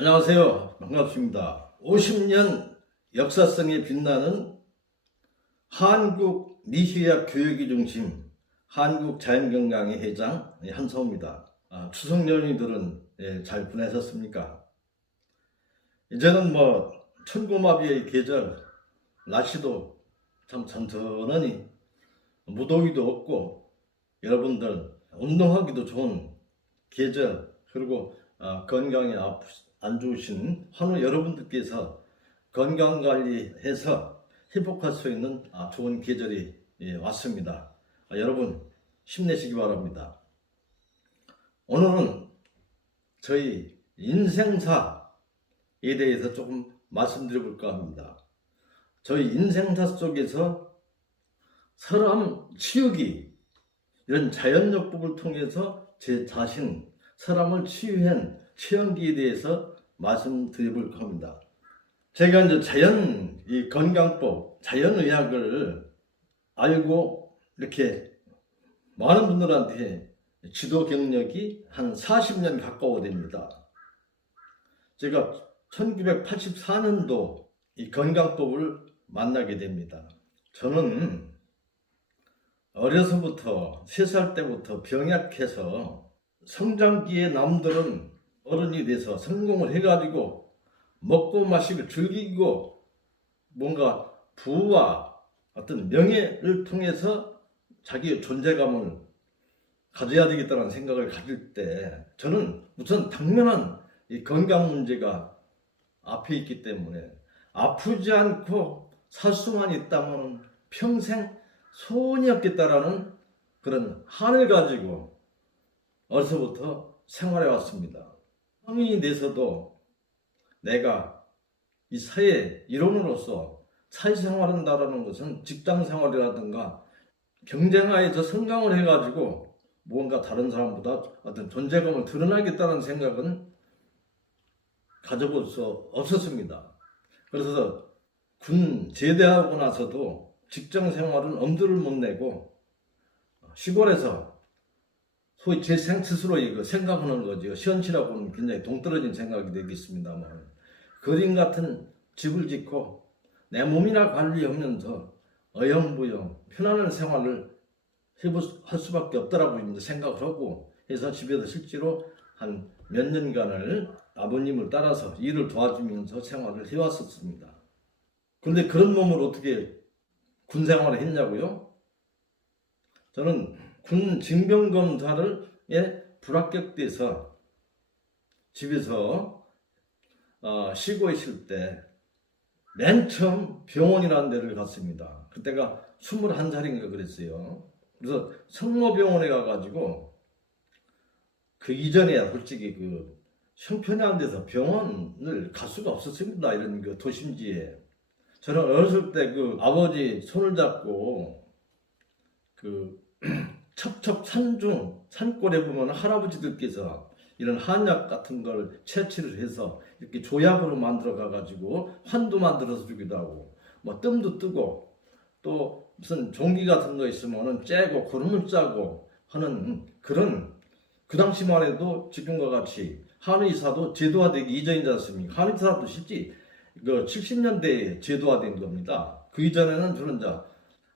안녕하세요. 반갑습니다. 50년 역사성에 빛나는 한국 미시의학 교육의 중심 한국자연건강의 회장 한서우입니다. 추석 연휴들은 잘 보내셨습니까? 이제는 천고마비의 계절, 날씨도 참 선선하니 무더위도 없고 여러분들 운동하기도 좋은 계절, 그리고 건강에 안 좋으신 환우 여러분들께서 건강관리해서 회복할 수 있는 좋은 계절이 왔습니다. 여러분 힘내시기 바랍니다. 오늘은 저희 인생사에 대해서 조금 말씀드려볼까 합니다. 저희 인생사 속에서 사람 치유기, 이런 자연요법을 통해서 제 자신, 사람을 치유한 체험기에 대해서 말씀드려볼까 합니다. 제가 이제 이 건강법, 자연의학을 알고 이렇게 많은 분들한테 지도 경력이 한 40년 가까워 됩니다. 제가 1984년도 이 건강법을 만나게 됩니다. 저는 어려서부터 3살 때부터 병약해서 성장기에 남들은 어른이 돼서 성공을 해가지고 먹고 마시고 즐기고 뭔가 부와 어떤 명예를 통해서 자기의 존재감을 가져야 되겠다는 생각을 가질 때 저는 우선 당면한 이 건강 문제가 앞에 있기 때문에 아프지 않고 살 수만 있다면 평생 소원이 없겠다라는 그런 한을 가지고 어려서부터 생활해 왔습니다. 성인이 돼서도 내가 이 사회 일원으로서 사회생활한다라는 것은 직장생활이라든가 경쟁하에서 성장을 해가지고 무언가 다른 사람보다 어떤 존재감을 드러나겠다는 생각은 가져볼 수 없었습니다. 그래서 군 제대하고 나서도 직장생활은 엄두를 못 내고 시골에서 소위 제 스스로 생각하는 거죠. 현실하고는 굉장히 동떨어진 생각이 되겠습니다만 그림 같은 집을 짓고 내 몸이나 관리하면서 어영부영 편안한 생활을 할 수밖에 없다라고 생각을 하고 해서 집에서 실제로 한 몇 년간을 아버님을 따라서 일을 도와주면서 생활을 해왔었습니다. 그런데 그런 몸을 어떻게 군 생활을 했냐고요? 저는 군 징병검사를 불합격돼서 집에서 쉬고 있을 때 맨 처음 병원이라는 데를 갔습니다. 그때가 21살인가 그랬어요. 그래서 성모병원에 가가지고 그 이전에 솔직히 형편한 데서 병원을 갈 수가 없었습니다. 이런 도심지에. 저는 어렸을 때 아버지 손을 잡고 첩첩 산중 산골에 보면 할아버지들께서 이런 한약 같은 걸 채취를 해서 이렇게 조약으로 만들어 가가지고 환도 만들어서 주기도 하고 뜸도 뜨고 또 무슨 종기 같은 거 있으면 째고 고름을 짜고 하는 그런, 그 당시만 해도 지금과 같이 한의사도 제도화되기 이전이지 않습니까? 한의사도 실제 70년대에 제도화된 겁니다. 그 이전에는 저는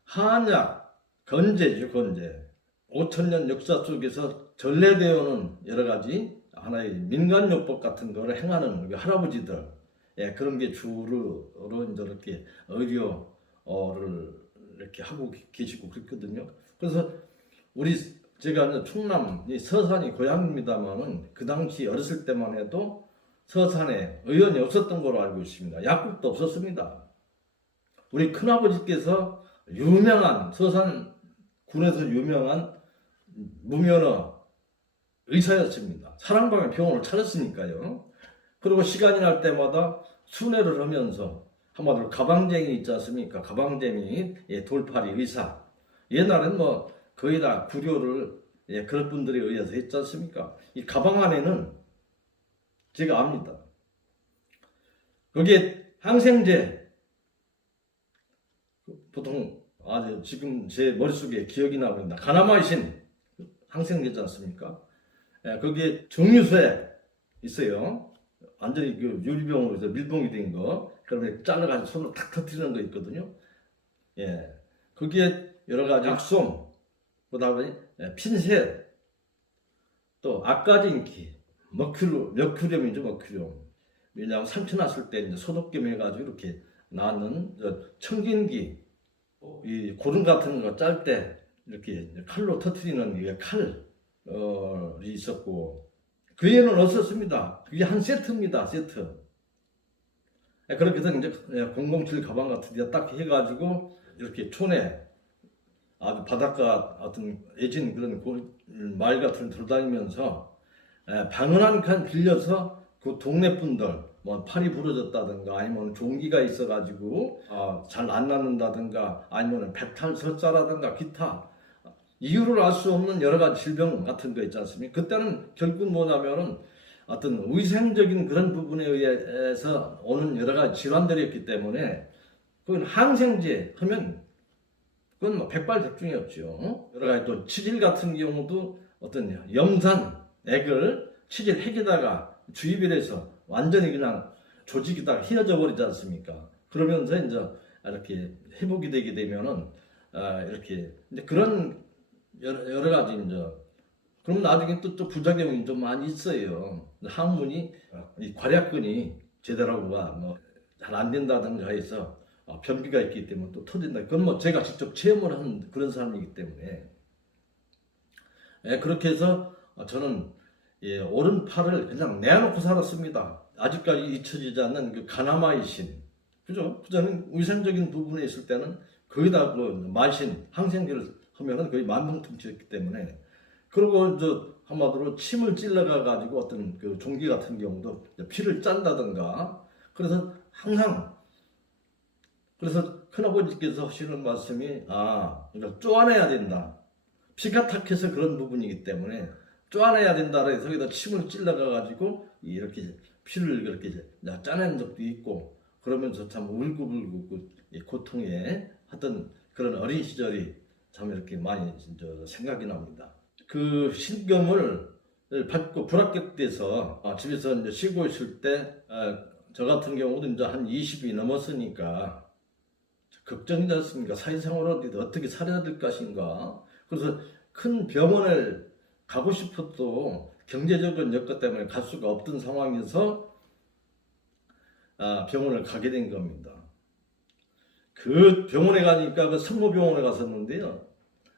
한약, 건제죠, 건제. 5천년 역사 속에서 전래되어오는 여러 가지 하나의 민간요법 같은 거를 행하는 할아버지들, 그런 게 주로 이렇게 의료를 이렇게 하고 계시고 그랬거든요. 그래서 제가 충남 서산이 고향입니다만은 그 당시 어렸을 때만 해도 서산에 의원이 없었던 걸로 알고 있습니다. 약국도 없었습니다. 우리 큰아버지께서 유명한 서산군에서 유명한 무면허 의사였습니다. 사랑방의 병원을 차렸으니까요. 그리고 시간이 날 때마다 순회를 하면서 한마디로 가방쟁이 있지 않습니까? 가방쟁이 돌팔이 의사. 옛날엔 거의 다 구료를 그런 분들에 의해서 했지 않습니까? 이 가방 안에는 제가 압니다. 거기에 항생제, 보통 지금 제 머릿속에 기억이 나옵니다. 가나마이신 항생제지 않습니까? 거기에 정유수에 있어요. 완전히 그 유리병으로 해서 밀봉이 된 거, 그러면 잘라가지고 손으로 탁 터뜨리는 거 있거든요. 예, 거기에 여러 가지 약솜, 그다음에 핀셋, 또 악가진기, 머큐리움이죠, 머큐리움. 왜냐하면 상처 났을 때 이제 소독겸 해가지고 이렇게 나는 청진기, 이 고름 같은 거 짤 때 이렇게 칼로 터뜨리는 이게 칼이 있었고, 그 애는 없었습니다. 그게 한 세트입니다, 세트. 그렇게 해서 이제 007 가방 같은 데 딱 해가지고 이렇게 촌에 아주 바닷가 어떤 애진 그런 말 같은 데 돌아다니면서 방을 한 칸 빌려서 그 동네 분들 뭐 팔이 부러졌다든가 아니면 종기가 있어가지고 잘 안 낫는다든가 아니면 배탈 설사라든가 기타 이유를 알 수 없는 여러 가지 질병 같은 거 있지 않습니까? 그때는 결국 뭐냐면은 어떤 위생적인 그런 부분에 의해서 오는 여러 가지 질환들이었기 때문에 그건 항생제 하면 그건 뭐 백발백중이었죠. 여러 가지 또 치질 같은 경우도 어떤 염산액을 치질 핵에다가 주입을 해서 완전히 그냥 조직이 다 휘어져 버리지 않습니까? 그러면서 이제 이렇게 회복이 되게 되면은 이렇게 이제 그런 여러 가지 이제 그럼 나중에 또 부작용이 좀 많이 있어요. 항문이 이 괄약근이 제대로 뭐잘 안 된다든가 해서 변비가 있기 때문에 또 터진다. 그건 뭐 제가 직접 체험을 한 그런 사람이기 때문에 그렇게 해서 저는 오른팔을 그냥 내놓고 살았습니다. 아직까지 잊혀지지 않는 그 가나마이신, 그죠? 저는 위생적인 부분에 있을 때는 거의 다 그 마이신 항생제를 하면은 거의 만병통치였기 때문에 그리고 한마디로 침을 찔러가 가지고 어떤 그 종기 같은 경우도 피를 짠다든가 그래서 항상 그래서 큰아버지께서 하시는 말씀이 그러니까 쪼아내야 된다. 피가 탁해서 그런 부분이기 때문에 쪼아내야 된다 해서 거기다 침을 찔러가 가지고 이렇게 피를 그렇게 짜낸 적도 있고 그러면서 참 울고불고 고통에 하던 그런 어린 시절이 참 이렇게 많이 생각이 납니다. 그 신경을 받고 불합격돼서 집에서 이제 쉬고 있을 때 저 같은 경우도 이제 한 20이 넘었으니까 걱정이지 않습니까? 사회생활을 어떻게 살아야 될 것인가. 그래서 큰 병원을 가고 싶어도 경제적인 여건 때문에 갈 수가 없던 상황에서 병원을 가게 된 겁니다. 그 병원에 가니까 그 성모병원에 갔었는데요.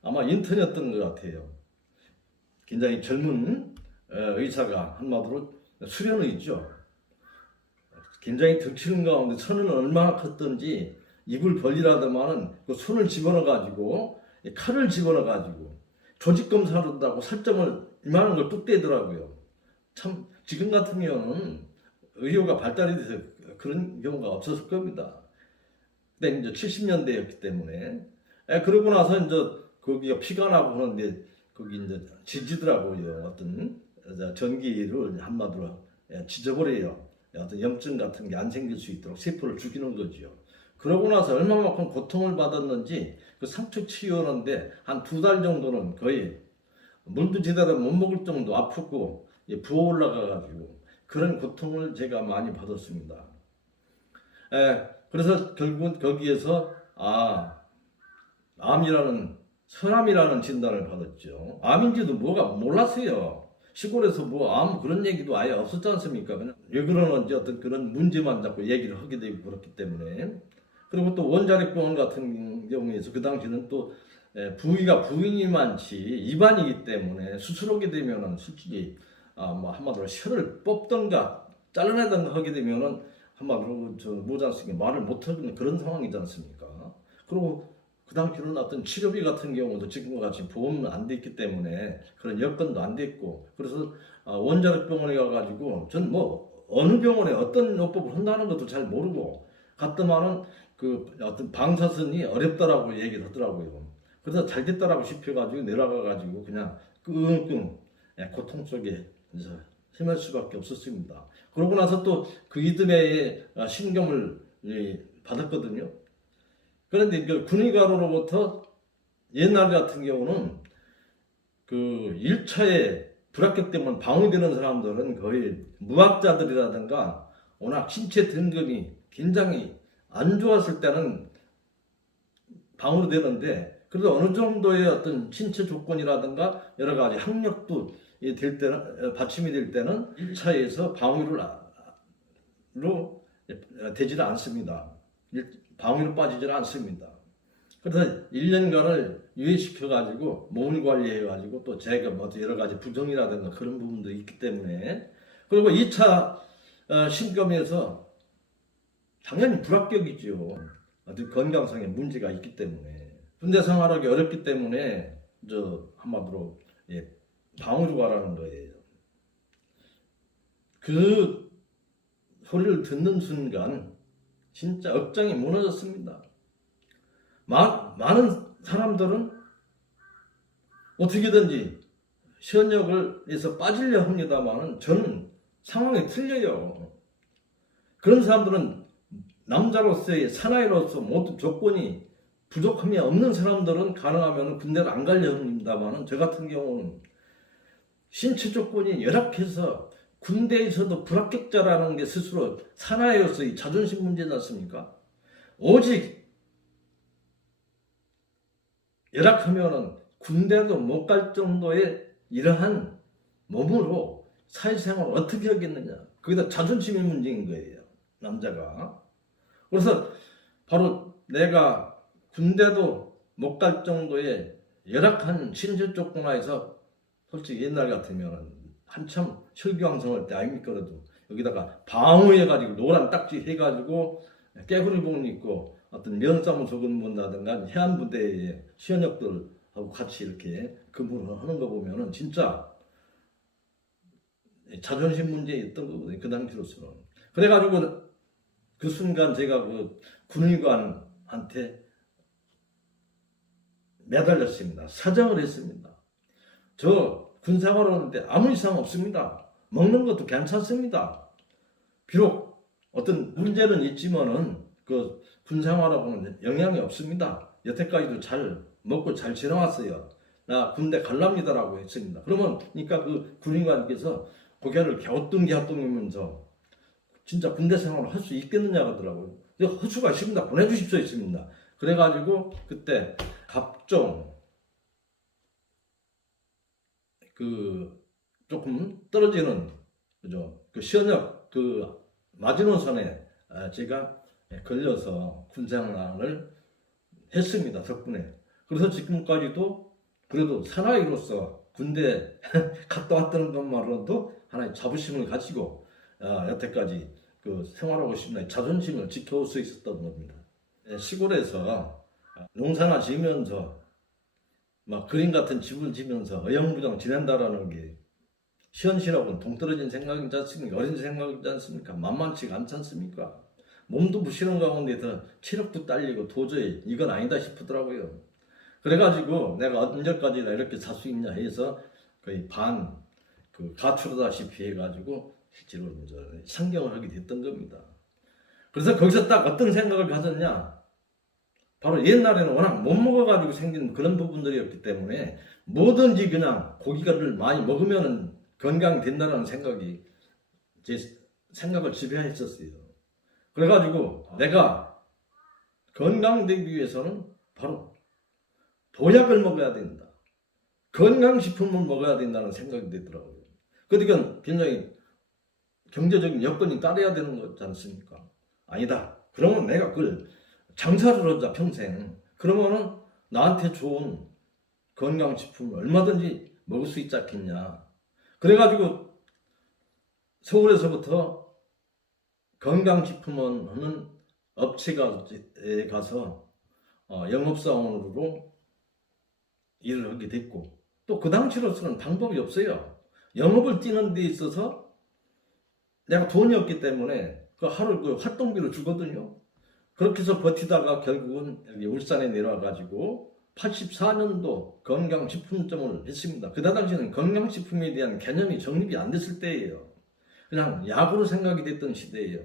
아마 인턴이었던 것 같아요. 굉장히 젊은 의사가 한마디로 수련의죠. 굉장히 덕치는 가운데 손은 얼마나 컸던지 입을 벌리라더만은 그 손을 집어넣어 가지고 칼을 집어넣어 가지고 조직 검사를 한다고 살점을 이만한 걸 뚝 떼더라고요. 참 지금 같은 경우는 의료가 발달이 돼서 그런 경우가 없었을 겁니다. 그때 이제 70년대였기 때문에 그러고 나서 이제 거기가 피가 나고 하는데 거기 이제 지지더라고요. 어떤 전기를 한마디로 지져버려요. 어떤 염증 같은 게 안 생길 수 있도록 세포를 죽이는 거죠. 그러고 나서 얼마만큼 고통을 받았는지 그 상처 치유하는데 한 2달 정도는 거의 물도 제대로 못 먹을 정도 아프고 부어 올라가가지고 그런 고통을 제가 많이 받았습니다. 그래서 결국은 거기에서 암이라는 서암이라는 진단을 받았죠. 암인지도 뭐가 몰랐어요. 시골에서 암 그런 얘기도 아예 없었지 않습니까? 그냥 왜 그러는지 어떤 그런 문제만 자꾸 얘기를 하게 되고 그렇기 때문에. 그리고 또 원자력병원 같은 경우에서 그 당시는 또 부위가 부인이 많지 입안이기 때문에 수술하게 되면은 솔직히 뭐 한마디로 혀를 뽑던가 잘라내던가 하게 되면은 한마디로 모장쓰기 말을 못하는 그런 상황이지 않습니까? 그리고 그 당시는 어떤 치료비 같은 경우도 지금과 같이 보험은 안 돼 있기 때문에 그런 여건도 안 됐고 그래서 원자력병원에 가가지고 전 어느 병원에 어떤 요법을 한다는 것도 잘 모르고 갔더만은 그 어떤 방사선이 어렵다라고 얘기를 하더라고요. 그래서 잘 됐다라고 싶어가지고 내려가가지고 그냥 끙끙 고통 속에 헤맬 수밖에 없었습니다. 그러고 나서 또 그 이듬해에 신경을 받았거든요. 그런데 그 군의관으로부터 옛날 같은 경우는 그 1차에 불합격 때문에 방어되는 사람들은 거의 무학자들이라든가 워낙 신체 등급이 굉장히 안 좋았을 때는 방어로 되는데, 그래도 어느 정도의 어떤 신체 조건이라든가 여러 가지 학력도 될 때는, 받침이 될 때는 1차에서 방위로 되지를 않습니다. 방위로 빠지질 않습니다. 그래서 1년간을 유예시켜가지고 몸을 관리해가지고 또 제가 뭐 여러 가지 부정이라든가 그런 부분도 있기 때문에, 그리고 2차 신검에서 당연히 불합격이죠. 아주 건강상의 문제가 있기 때문에, 군대 생활하기 어렵기 때문에 한마디로 방으로 가라는 거예요. 그 소리를 듣는 순간 진짜 억장이 무너졌습니다. 많은 사람들은 어떻게든지 현역에서 빠지려 합니다만 저는 상황이 틀려요. 그런 사람들은 남자로서의 사나이로서 모든 조건이 부족함이 없는 사람들은 가능하면 군대를 안 가려 합니다만, 저 같은 경우는 신체 조건이 열악해서 군대에서도 불합격자라는 게 스스로 사나이로서의 자존심 문제지 않습니까? 오직 열악하면은 군대도 못 갈 정도의 이러한 몸으로 사회생활을 어떻게 하겠느냐. 거기다 자존심의 문제인 거예요, 남자가. 그래서 바로 내가 군대도 못 갈 정도의 열악한 신체 조건 하에서, 솔직히 옛날 같으면 한참 혈기왕성할 때 아닙니까? 그래도 여기다가 방어해가지고 노란 딱지 해가지고 깨구리복을 입고 어떤 면사무소 근무한다든가 해안부대의 현역들하고 같이 이렇게 근무를 하는 거 보면은 진짜 자존심 문제였던 거거든요, 그 당시로서는. 그래가지고 그 순간 제가 그 군의관한테 매달렸습니다. 사정을 했습니다. 저 군생활을 하는데 아무 이상 없습니다. 먹는 것도 괜찮습니다. 비록 어떤 문제는 있지만은 그 군생활하고는 영향이 없습니다. 여태까지도 잘 먹고 잘 지나왔어요. 나 군대 갈랍니다라고 했습니다. 그러니까 그 군의관께서 고개를 갸우뚱갸우뚱이면서 진짜 군대 생활을 할 수 있겠느냐 하더라고요. 할 수가 있습니다. 보내주십시오 했습니다. 그래가지고 그때 갑종 그 조금 떨어지는, 그죠, 그 현역 그 마지노선에 제가 걸려서 군생활을 했습니다, 덕분에. 그래서 지금까지도 그래도 사나이로서 군대 갔다 왔다는 것만으로도 하나의 자부심을 가지고 여태까지 그 생활하고 싶은 자존심을 지켜올 수 있었던 겁니다. 시골에서 농사나 지으면서 막 그림 같은 집을 지면서 어영부영 지낸다라는 게 현실하고는 동떨어진 생각이지 않습니까? 어린 생각이지 않습니까? 만만치가 않지 않습니까? 몸도 부실한 가운데서 체력도 딸리고 도저히 이건 아니다 싶더라고요. 그래가지고 내가 언제까지 이렇게 살 수 있냐 해서 거의 그 가출하다시피 해가지고 실제로 상경을 하게 됐던 겁니다. 그래서 거기서 딱 어떤 생각을 가졌냐? 바로 옛날에는 워낙 못 먹어가지고 생긴 그런 부분들이었기 때문에 뭐든지 그냥 고기를 많이 먹으면 건강이 된다는 생각이 제 생각을 지배했었어요. 그래가지고 내가 건강되기 위해서는 바로 보약을 먹어야 된다. 건강식품을 먹어야 된다는 생각이 들더라고요. 그러니까 굉장히 경제적인 여건이 따라야 되는 거지 않습니까? 아니다. 그러면 내가 그걸 장사를 하자 평생. 그러면은 나한테 좋은 건강식품을 얼마든지 먹을 수 있지 않겠냐. 그래가지고 서울에서부터 건강식품을 하는 업체에 가서 영업사원으로 일을 하게 됐고, 또 그 당시로서는 방법이 없어요. 영업을 뛰는 데 있어서 내가 돈이 없기 때문에 그 하루 그 활동비로 주거든요. 그렇게 해서 버티다가 결국은 여기 울산에 내려와가지고 84년도 건강식품점을 했습니다. 그 당시에는 건강식품에 대한 개념이 정립이 안 됐을 때예요. 그냥 약으로 생각이 됐던 시대예요.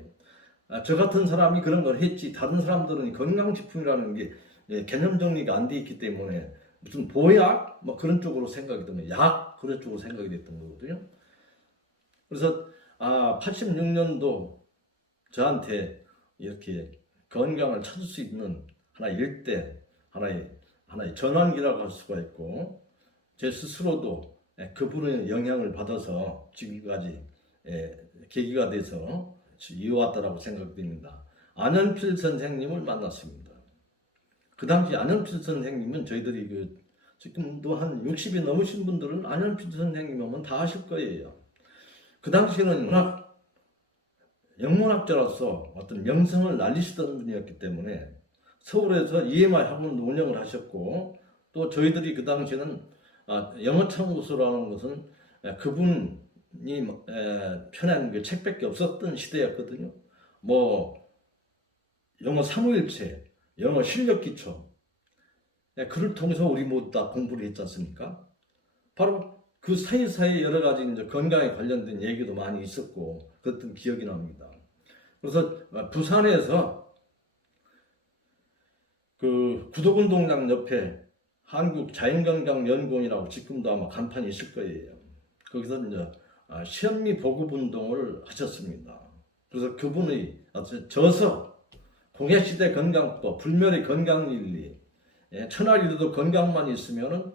저 같은 사람이 그런 걸 했지, 다른 사람들은 건강식품이라는 게 개념 정리가 안 돼 있기 때문에 무슨 보약 뭐 그런 쪽으로 생각이 드는 약 그런 쪽으로 생각이 됐던 거거든요. 그래서 86년도 저한테 이렇게 건강을 찾을 수 있는 하나의 일대, 하나의 전환기라고 할 수가 있고, 제 스스로도 그분의 영향을 받아서 지금까지 계기가 돼서 이어왔다라고 생각됩니다. 안현필 선생님을 만났습니다. 그 당시 안현필 선생님은 저희들이 지금도 한 60이 넘으신 분들은 안현필 선생님 하면 다 아실 거예요. 그 당시에는 워낙 영문학자로서 어떤 명성을 날리시던 분이었기 때문에 서울에서 EMI 학원도 운영을 하셨고, 또 저희들이 그 당시에는 영어참고서라는 것은 그분이 펴낸 그 책밖에 없었던 시대였거든요. 뭐 영어 사무일체, 영어 실력기초, 그를 통해서 우리 모두 다 공부를 했지 않습니까? 바로 그 사이사이에 여러 가지 이제 건강에 관련된 얘기도 많이 있었고 그랬던 기억이 납니다. 그래서 부산에서 그 구덕운동장 옆에 한국자연건강연구원이라고 지금도 아마 간판이 있을 거예요. 거기서 이제 시현미 보급운동을 하셨습니다. 그래서 그분의 저서 공해시대 건강법, 불멸의 건강윤리, 천하리도 건강만 있으면은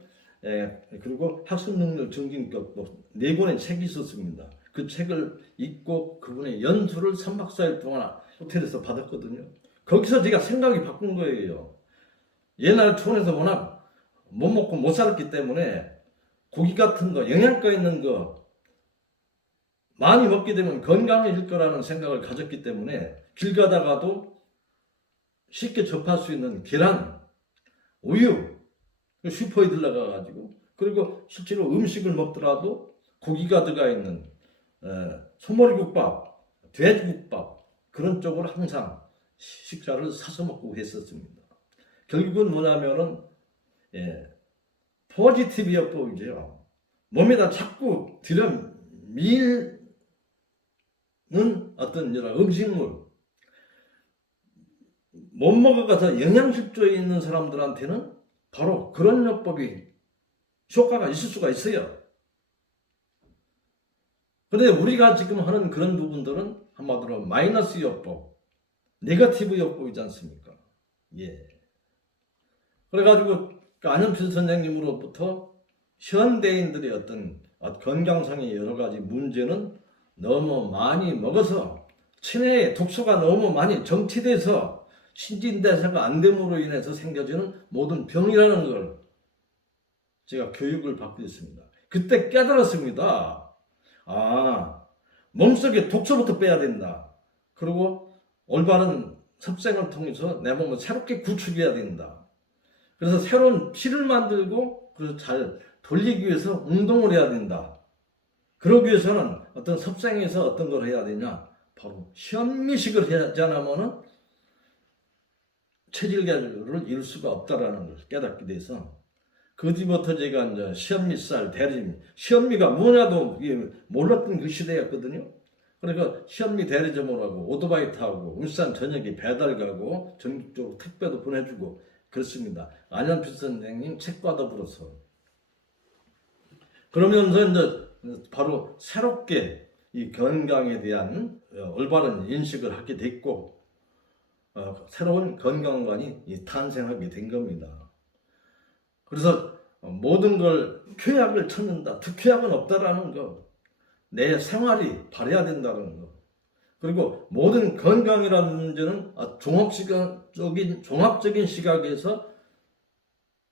그리고 학습능력 증진법 네 권의 책이 있었습니다. 그 책을 읽고 그분의 연수를 3박 4일 동안 호텔에서 받았거든요. 거기서 제가 생각이 바꾼 거예요. 옛날 촌에서 워낙 못 먹고 못 살았기 때문에 고기 같은 거, 영양가 있는 거 많이 먹게 되면 건강해질 거라는 생각을 가졌기 때문에 길 가다가도 쉽게 접할 수 있는 계란, 우유, 슈퍼에 들러가가지고, 그리고 실제로 음식을 먹더라도 고기가 들어가 있는 소머리국밥, 돼지국밥 그런 쪽으로 항상 식사를 사서 먹고 했었습니다. 결국은 뭐냐면은 포지티브 요법이죠. 몸에다 자꾸 들여밀는 어떤 여러 음식물, 못 먹어가서 영양실조에 있는 사람들한테는 바로 그런 요법이 효과가 있을 수가 있어요. 그런데 우리가 지금 하는 그런 부분들은 한마디로 마이너스 요법, 네거티브 요법이지 않습니까? 그래가지고 안현필 선생님으로부터 현대인들의 어떤 건강상의 여러 가지 문제는 너무 많이 먹어서 체내에 독소가 너무 많이 정치돼서 신진대사가 안 됨으로 인해서 생겨지는 모든 병이라는 걸 제가 교육을 받고 있습니다. 그때 깨달았습니다. 몸속에 독소부터 빼야 된다. 그리고 올바른 섭생을 통해서 내 몸을 새롭게 구축해야 된다. 그래서 새로운 피를 만들고 그래서 잘 돌리기 위해서 운동을 해야 된다. 그러기 위해서는 어떤 섭생에서 어떤 걸 해야 되냐? 바로 현미식을 하지 않으면 체질 개조를 이룰 수가 없다라는 걸 깨닫게 돼서 그 뒤부터 제가 이제 시현미쌀, 대리미, 시현미가 뭐냐도 몰랐던 그 시대였거든요. 그러니까 시현미 대리점을 하고 오토바이 타고 울산 저녁에 배달 가고 전국적으로 택배도 보내주고 그렇습니다. 안현필 선생님 책과 더불어서 그러면서 이제 바로 새롭게 이 건강에 대한 올바른 인식을 하게 됐고 새로운 건강관이 탄생하게 된 겁니다. 그래서 모든 걸 쾌약을 찾는다. 특쾌약은 없다라는 거. 내 생활이 바래야 된다는 거. 그리고 모든 건강이라는 문제는 종합적인 시각에서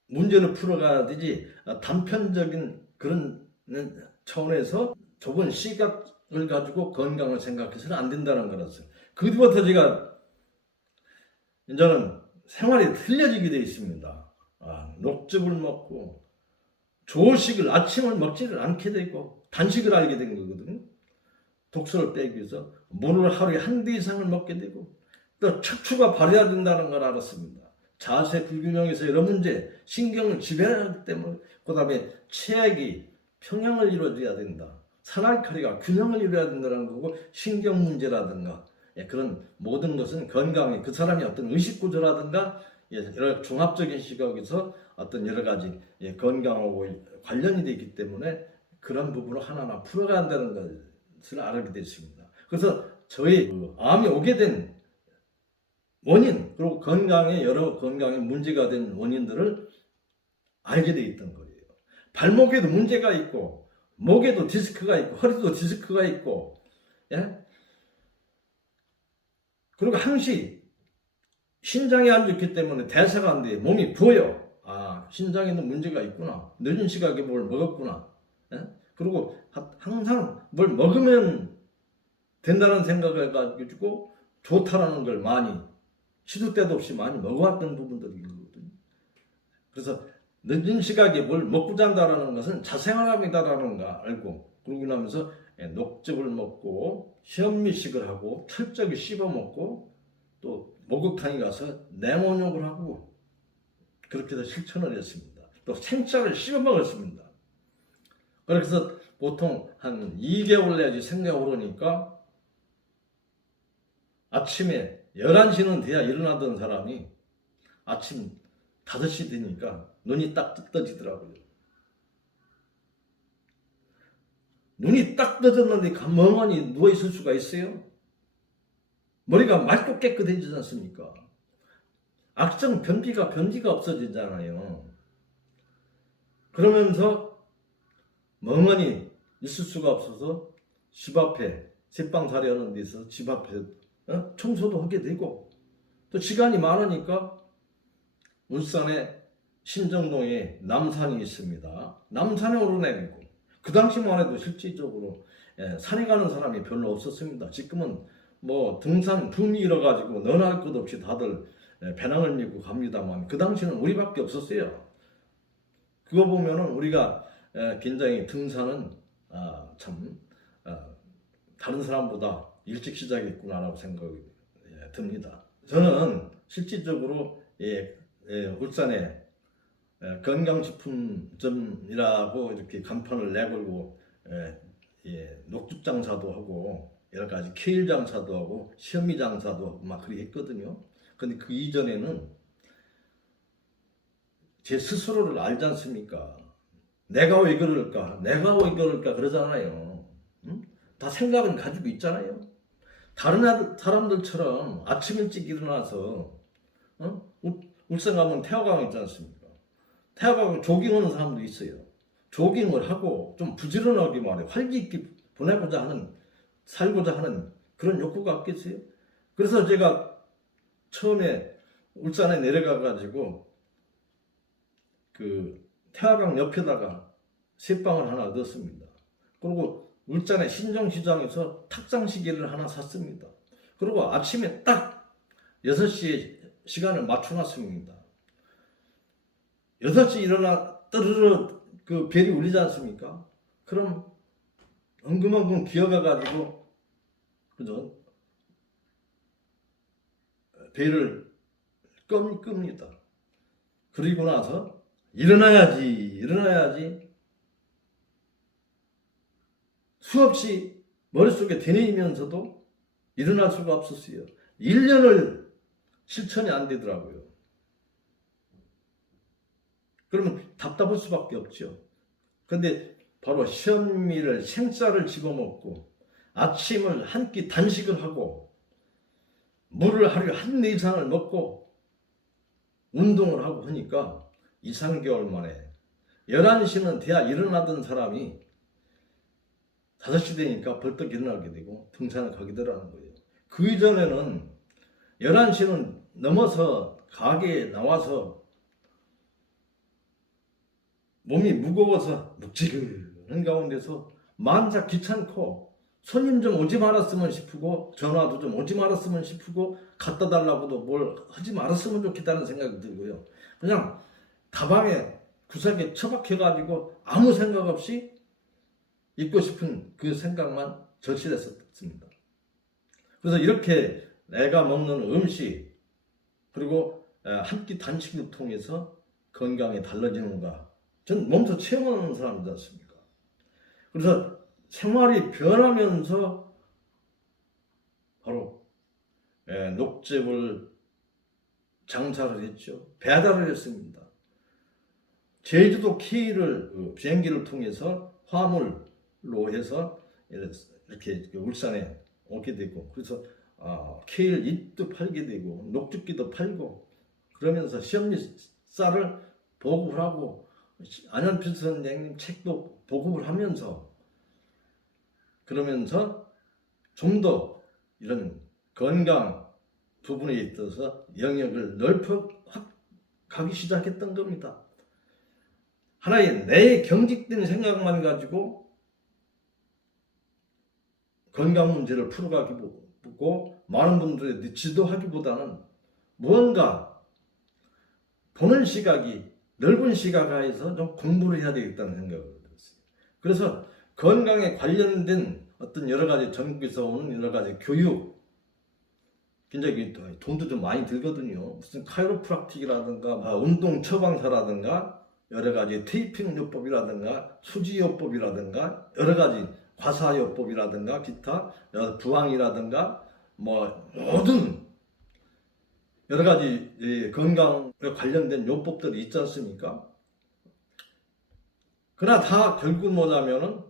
문제를 풀어가야 되지 단편적인 그런 차원에서 좁은 시각을 가지고 건강을 생각해서는 안 된다는 거라서요. 그 뒤부터 제가 이제는 생활이 틀려지게 되어 있습니다. 녹즙을 먹고 조식을 아침을 먹지를 않게 되고 단식을 알게 된 거거든요. 독소를 빼기 위해서 물을 하루에 한 대 이상을 먹게 되고 또 척추가 발휘해야 된다는 걸 알았습니다. 자세 불균형에서 여러 문제, 신경을 지배하기 때문에 그 다음에 체액이 평형을 이루어져야 된다. 산알칼리가 균형을 이루어야 된다는 거고 신경 문제라든가 그런 모든 것은 건강에 그 사람이 어떤 의식구조라든가 여러 종합적인 시각에서 어떤 여러 가지 건강하고 관련이 되어 있기 때문에 그런 부분을 하나하나 풀어가야 한다는 것을 알게 됐습니다. 그래서 저희 암이 오게 된 원인, 그리고 여러 건강에 문제가 된 원인들을 알게 돼 있던 거예요. 발목에도 문제가 있고, 목에도 디스크가 있고, 허리도 디스크가 있고, 예? 그리고 항시 신장이 안 좋기 때문에 대사가 안 돼. 몸이 부어요. 아, 신장에는 문제가 있구나. 늦은 시각에 뭘 먹었구나. 예? 그리고 항상 뭘 먹으면 된다는 생각을 가지고 좋다라는 걸 많이 시도 때도 없이 많이 먹어왔던 부분들이 있거든요. 그래서 늦은 시각에 뭘 먹고 잔다라는 것은 자생활합니다라는 거 알고, 그러고 나면서 녹즙을 먹고 현미식을 하고 철저히 씹어 먹고 또 목욕탕에 가서 냉온욕을 하고 그렇게 해서 실천을 했습니다. 또 생쌀을 씹어 먹었습니다. 그래서 보통 한 2개월 내지 생각이 오르니까 아침에 11시는 돼야 일어나던 사람이 아침 5시 되니까 눈이 딱 떠지더라고요. 눈이 딱 떠졌는데 멍하니 누워있을 수가 있어요? 머리가 맑고 깨끗해지지 않습니까? 악성 변비가 없어지잖아요. 그러면서 멍하니 있을 수가 없어서 집 앞에 제빵살이 하는 데서 집 앞에 청소도 하게 되고, 또 시간이 많으니까 울산에 신정동에 남산이 있습니다. 남산에 오르내리고, 그 당시만 해도 실질적으로 산에 가는 사람이 별로 없었습니다. 지금은 뭐 등산 붐이 일어가지고 너나 할 것 없이 다들 배낭을 메고 갑니다만, 그 당시는 우리밖에 없었어요. 그거 보면은 우리가 굉장히 등산은 참 다른 사람보다 일찍 시작했구나라고 생각이 듭니다. 저는 실질적으로 울산에 건강식품점이라고 이렇게 간판을 내걸고 녹즙 장사도 하고 여러 가지 케일 장사도 하고 현미 장사도 하고 막 그렇게 했거든요. 근데 그 이전에는 제 스스로를 알지 않습니까? 내가 왜 그럴까? 그러잖아요. 응? 다 생각은 가지고 있잖아요. 다른 사람들처럼 아침 일찍 일어나서 울산 가면 태화강 있지 않습니까? 태화강 조깅하는 사람도 있어요. 조깅을 하고 좀 부지런하게 말해 활기 있게 살고자 하는 그런 욕구가 없겠어요? 그래서 제가 처음에 울산에 내려가 가지고 그 태화강 옆에다가 새빵을 하나 넣었습니다. 그리고 울산의 신정시장에서 탁상시계를 하나 샀습니다. 그리고 아침에 딱 6시에 시간을 맞춰놨습니다. 6시 일어나 떠르르 그 벨이 울리지 않습니까? 그럼 엉금엉금 기어가가지고 그죠? 벨을 끕니다. 그리고 나서 일어나야지 수없이 머릿속에 되뇌이면서도 일어날 수가 없었어요. 1년을 실천이 안 되더라고요. 그러면 답답할 수밖에 없죠. 근데 바로 현미를 생쌀을 집어먹고 아침을 한 끼 단식을 하고 물을 하루에 한 4잔을 먹고 운동을 하고 하니까 2, 3개월 만에 11시는 돼야 일어나던 사람이 5시 되니까 벌떡 일어나게 되고 등산을 가게 되라는 거예요. 그 이전에는 11시는 넘어서 가게에 나와서 몸이 무거워서 묵직한 가운데서 만사 귀찮고 손님 좀 오지 말았으면 싶고 전화도 좀 오지 말았으면 싶고 갖다 달라고도 뭘 하지 말았으면 좋겠다는 생각이 들고요. 그냥 다방에 구석에 처박혀가지고 아무 생각 없이 있고 싶은 그 생각만 절실했었습니다. 그래서 이렇게 내가 먹는 음식 그리고 한 끼 단식을 통해서 건강이 달라지는가, 전 몸소 체험하는 사람이지 않습니까? 그래서 생활이 변하면서 바로 녹즙을 장사를 했죠. 배달을 했습니다. 제주도 케이를 비행기를 통해서 화물로 해서 이렇게 울산에 오게 되고, 그래서 케일 잎도 팔게 되고 녹즙기도 팔고, 그러면서 시험리 쌀을 보급을 하고 안현필 선생님 책도 보급을 하면서, 그러면서 좀 더 이런 건강 부분에 있어서 영역을 넓혀 가기 시작했던 겁니다. 하나의 내 경직된 생각만 가지고 건강 문제를 풀어가기보고 많은 분들의 지도하기보다는 무언가 보는 시각이 넓은 시각에서 좀 공부를 해야 되겠다는 생각을 들었어요. 그래서 건강에 관련된 어떤 여러 가지 전국에서 오는 여러 가지 교육, 굉장히 돈도 좀 많이 들거든요. 무슨 카이로프락틱이라든가 운동 처방사라든가 여러 가지 테이핑 요법이라든가 수지 요법이라든가 여러 가지 과사 요법이라든가 기타 부항이라든가 뭐 모든 여러 가지 건강에 관련된 요법들이 있지 않습니까? 그러나 다 결국 뭐냐면은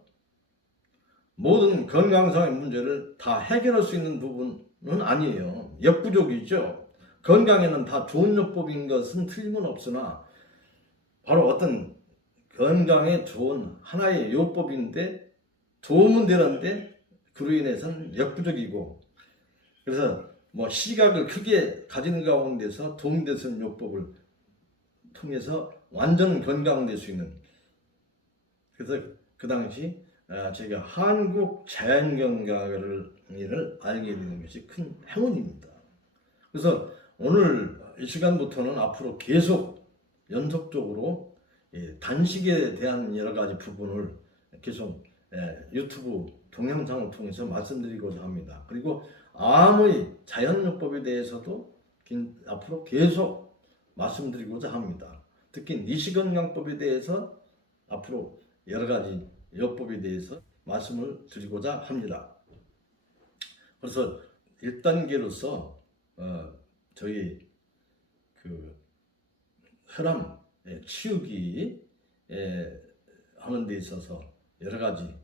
모든 건강상의 문제를 다 해결할 수 있는 부분은 아니에요. 역부족이죠. 건강에는 다 좋은 요법인 것은 틀림은 없으나 바로 어떤 건강에 좋은 하나의 요법인데 도움은 되는데 그로 인해서는 역부족이고, 그래서 뭐 시각을 크게 가진 가운데서 도움되는 요법을 통해서 완전 건강될 수 있는, 그래서 그 당시 제가 한국 자연건강을 알게 되는 것이 큰 행운입니다. 그래서 오늘 이 시간부터는 앞으로 계속 연속적으로 단식에 대한 여러 가지 부분을 계속 유튜브 동영상을 통해서 말씀드리고자 합니다. 그리고 암의 자연요법에 대해서도 앞으로 계속 말씀드리고자 합니다. 특히 니시건강법에 대해서 앞으로 여러 가지 요법에 대해서 말씀을 드리고자 합니다. 그래서 1단계로서 저희 그 혈암 치유기 하는 데 있어서 여러 가지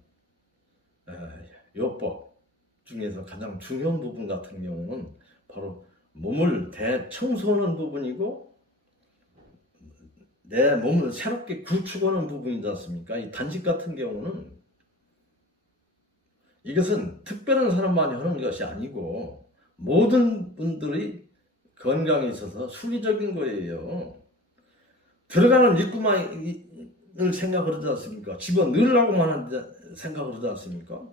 요법 중에서 가장 중요한 부분 같은 경우는 바로 몸을 대청소하는 부분이고 내 몸을 새롭게 구축하는 부분이지 않습니까? 이 단식 같은 경우는 이것은 특별한 사람만이 하는 것이 아니고 모든 분들이 건강에 있어서 순리적인 거예요. 들어가는 입구만을 생각하지 않습니까? 집어넣으려고만 생각을 하지 않습니까?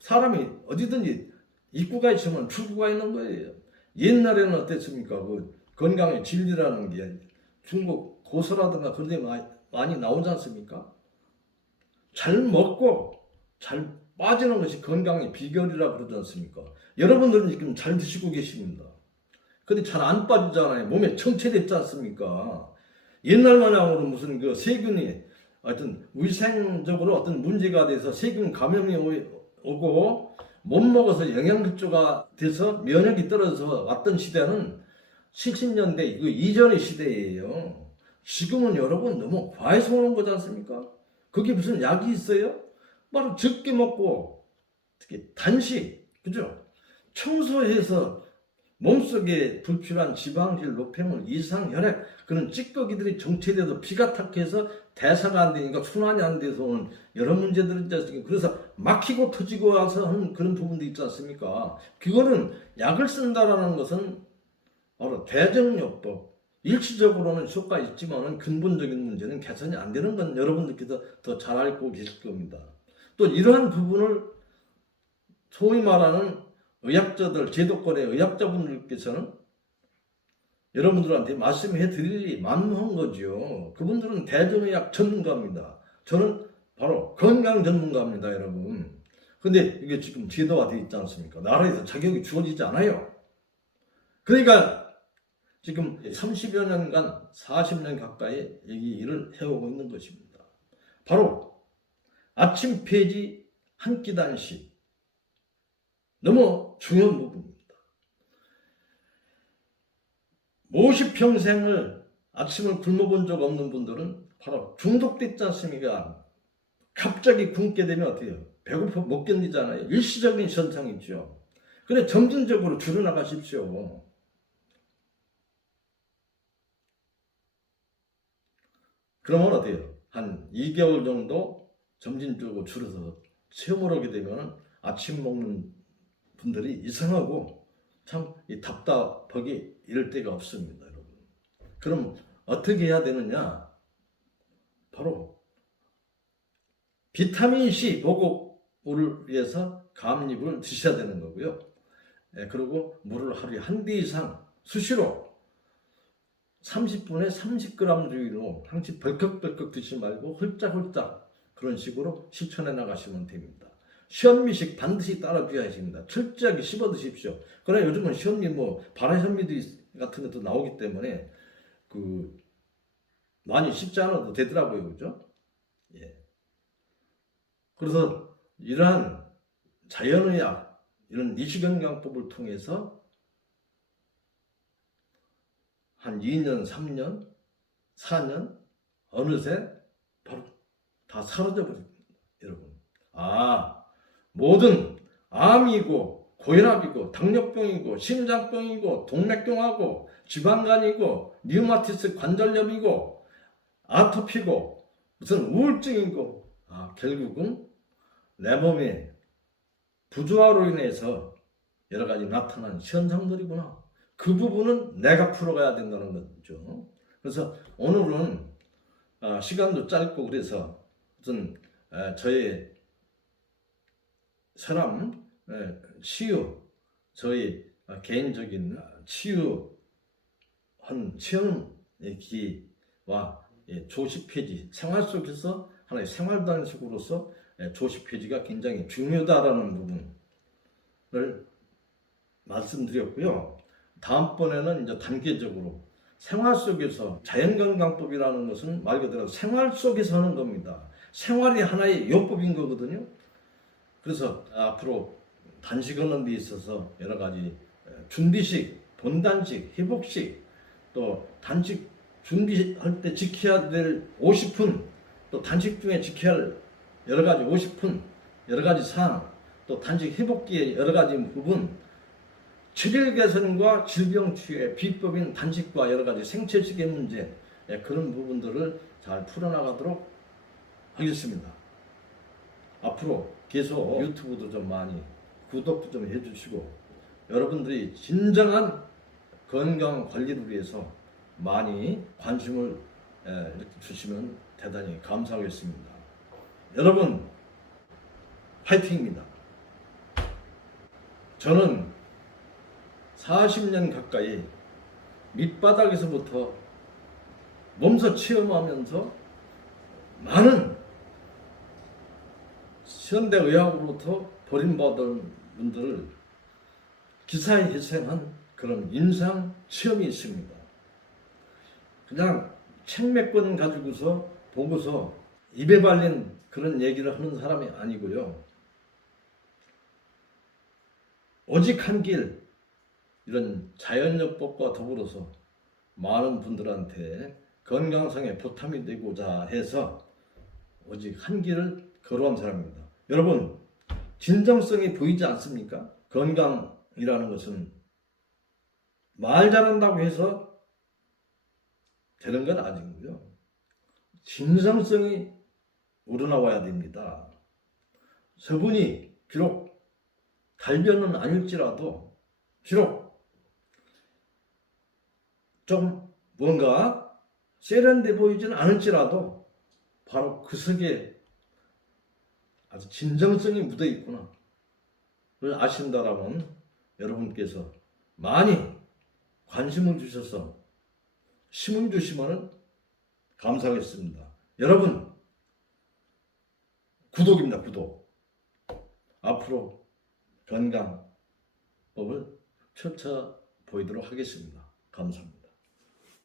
사람이 어디든지 입구가 있으면 출구가 있는 거예요. 옛날에는 어땠습니까? 그 건강의 진리라는 게 중국 고서라든가 그런 데 많이 나오지 않습니까? 잘 먹고 잘 빠지는 것이 건강의 비결이라고 그러지 않습니까? 여러분들은 지금 잘 드시고 계십니다. 근데 잘 안 빠지잖아요. 몸에 정체됐지 않습니까? 옛날 마냥으로 무슨 그 세균이 하여튼 위생적으로 어떤 문제가 돼서 세균 감염이 오고 못 먹어서 영양급조가 돼서 면역이 떨어져서 왔던 시대는 70년대 그 이전의 시대예요. 지금은 여러분 너무 과해서 오는 거지 않습니까? 그게 무슨 약이 있어요? 바로 적게 먹고 특히 단식, 그죠? 청소해서 몸속에 불필요한 지방질, 노폐물, 이상, 혈액 그런 찌꺼기들이 정체돼서 피가 탁해서 대사가 안 되니까 순환이 안 돼서 오는 여러 문제들이 있지 않습니까? 그래서 막히고 터지고 와서 하는 그런 부분도 있지 않습니까? 그거는 약을 쓴다라는 것은 바로 대정요법, 일시적으로는 효과가 있지만 근본적인 문제는 개선이 안 되는 건 여러분들께서 더 잘 알고 계실 겁니다. 또 이러한 부분을 소위 말하는 의학자들, 제도권의 의학자분들께서는 여러분들한테 말씀해 드릴 만무한 거죠. 그분들은 대정의학 전문가입니다. 저는 바로 건강 전문가입니다, 여러분. 근데 이게 지금 제도화되어 있지 않습니까? 나라에서 자격이 주어지지 않아요. 그러니까 지금 30여 년간 40년 가까이 이 일을 해오고 있는 것입니다. 바로 아침 폐지 한 끼 단식, 너무 중요한 부분입니다. 무엇이 평생을 아침을 굶어본 적 없는 분들은 바로 중독됐지 않습니까? 갑자기 굶게 되면 어떻게 해요? 배고파 못 견디잖아요. 일시적인 현상이죠. 그래 점진적으로 줄여나가십시오. 그러면 어때요? 한 2개월 정도 점진적으로 줄여서 체험을 하게 되면 아침 먹는 분들이 이상하고 참 답답하게 이럴 데가 없습니다, 여러분. 그럼 어떻게 해야 되느냐? 바로 비타민C 보급을 위해서 감잎을 드셔야 되는 거고요. 그리고 물을 하루에 한 대 이상 수시로 30분에 30g 주기로 항상 벌컥벌컥 드시지 말고 홀짝홀짝 그런 식으로 실천해 나가시면 됩니다. 현미식 반드시 따라 드셔야십니다. 철저하게 씹어 드십시오. 그러나 요즘은 현미 발화현미도 같은 것도 나오기 때문에 많이 씹지 않아도 되더라고요, 그죠? 예. 그래서 이러한 자연의학, 이런 이식영양법을 통해서 한 2년, 3년, 4년 어느새 바로 다 사라져 버립니다, 여러분. 모든 암이고 고혈압이고 당뇨병이고 심장병이고 동맥경화고 지방간이고 류마티스 관절염이고 아토피고 무슨 우울증이고 결국은 내 몸의 부조화로 인해서 여러 가지 나타난 현상들이구나. 그 부분은 내가 풀어가야 된다는 거죠. 그래서 오늘은 시간도 짧고 그래서 무슨 저의 사람 치유, 저희 개인적인 치유한 체험의 기와 조시폐지, 생활 속에서 하나의 생활단식으로서 조시폐지가 굉장히 중요하다라는 부분을 말씀드렸고요. 다음번에는 이제 단계적으로 생활 속에서 자연건강법이라는 것은 말 그대로 생활 속에서 하는 겁니다. 생활이 하나의 요법인 거거든요. 그래서 앞으로 단식하는 데 있어서 여러 가지 준비식, 본단식, 회복식, 또 단식 준비할 때 지켜야 될 50분, 또 단식 중에 지켜야 할 여러 가지 50분, 여러 가지 사항, 또 단식 회복기의 여러 가지 부분, 체질 개선과 질병 치유의 비법인 단식과 여러 가지 생체식의 문제, 그런 부분들을 잘 풀어나가도록 하겠습니다. 앞으로 계속 유튜브도 좀 많이 구독도 좀 해주시고 여러분들이 진정한 건강 관리를 위해서 많이 관심을 이렇게 주시면 대단히 감사하겠습니다. 여러분 화이팅입니다. 저는 40년 가까이 밑바닥에서부터 몸소 체험하면서 많은 현대의학으로부터 버림받은 분들을 기사에 희생한 그런 인상 체험이 있습니다. 그냥 책 몇 권 가지고서 보고서 입에 발린 그런 얘기를 하는 사람이 아니고요. 오직 한 길, 이런 자연요법과 더불어서 많은 분들한테 건강상의 보탬이 되고자 해서 오직 한 길을 걸어온 사람입니다. 여러분, 진정성이 보이지 않습니까? 건강이라는 것은 말 잘한다고 해서 되는 건 아니고요. 진정성이 우러나와야 됩니다. 저분이 비록 달변은 아닐지라도 비록 좀 뭔가 세련돼 보이지는 않을지라도 바로 그 속에 아주 진정성이 묻어 있구나 를 아신다라면 여러분께서 많이 관심을 주셔서 힘을 주시면 감사하겠습니다. 여러분 구독입니다. 구독. 앞으로 건강법을 펼쳐 보이도록 하겠습니다. 감사합니다.